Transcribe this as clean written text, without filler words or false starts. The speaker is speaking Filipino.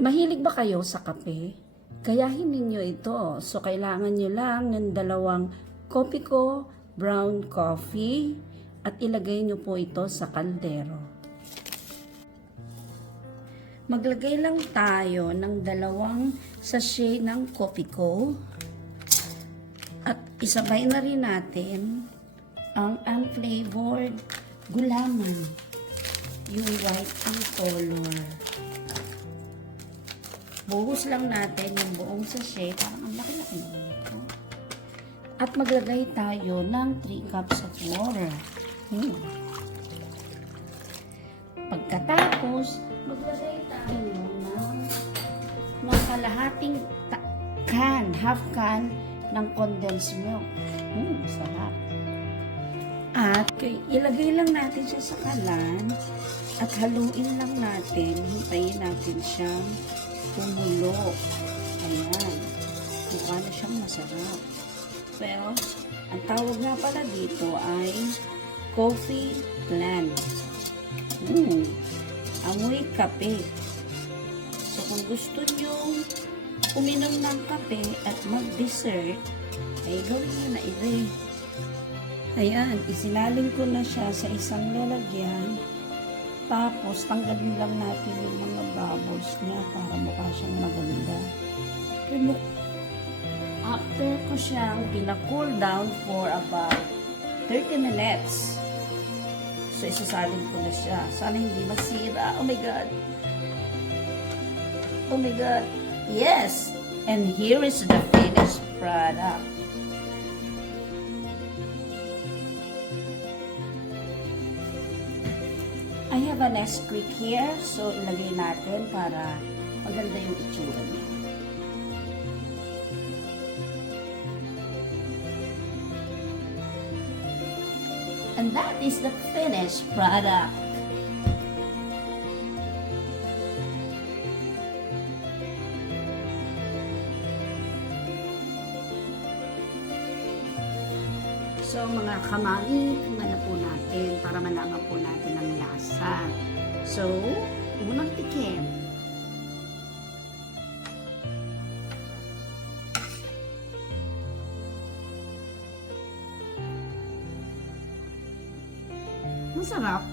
Mahilig ba kayo sa kape? Gayahin ninyo ito. So, kailangan nyo lang ng 2 Kopiko brown coffee at ilagay nyo po ito sa kaldero. Maglagay lang tayo ng 2 sachet ng Kopiko at isabay na rin natin ang unflavored gulaman, yung white ang color. Buhos lang natin yung buong sachet, parang ang laki-laki nito. At maglagay tayo ng 3 cups of water. Pagkatapos, maglagay tayo ng kalahating half can ng condensed milk. Sarap. At ilagay lang natin siya sa kalan at haluin lang natin, hintayin natin siyang kumulo. Ayan. Mukha na siyang masarap. Well, ang tawag nga pala dito ay coffee blend. Amoy kape. So, kung gusto nyo uminom ng kape at mag-dessert, ay gawin nyo na ito. Ayan, isinaling ko na siya sa isang lalagyan. Tapos, tanggalin lang natin yung mga bubbles niya para mukha siyang maganda. Pero, after ko siyang pina-cool down for about 30 minutes. So, isasalin ko na siya. Sana hindi masira. Oh my God. Oh my God. Yes! And here is the finished product. I have a Nesquik here, so ilagay natin para maganda yung itsura niya. And that is the finished product. So, mga kamali, tingnan na po natin para malaman po natin ang lasa. So, unang tikim. Masarap.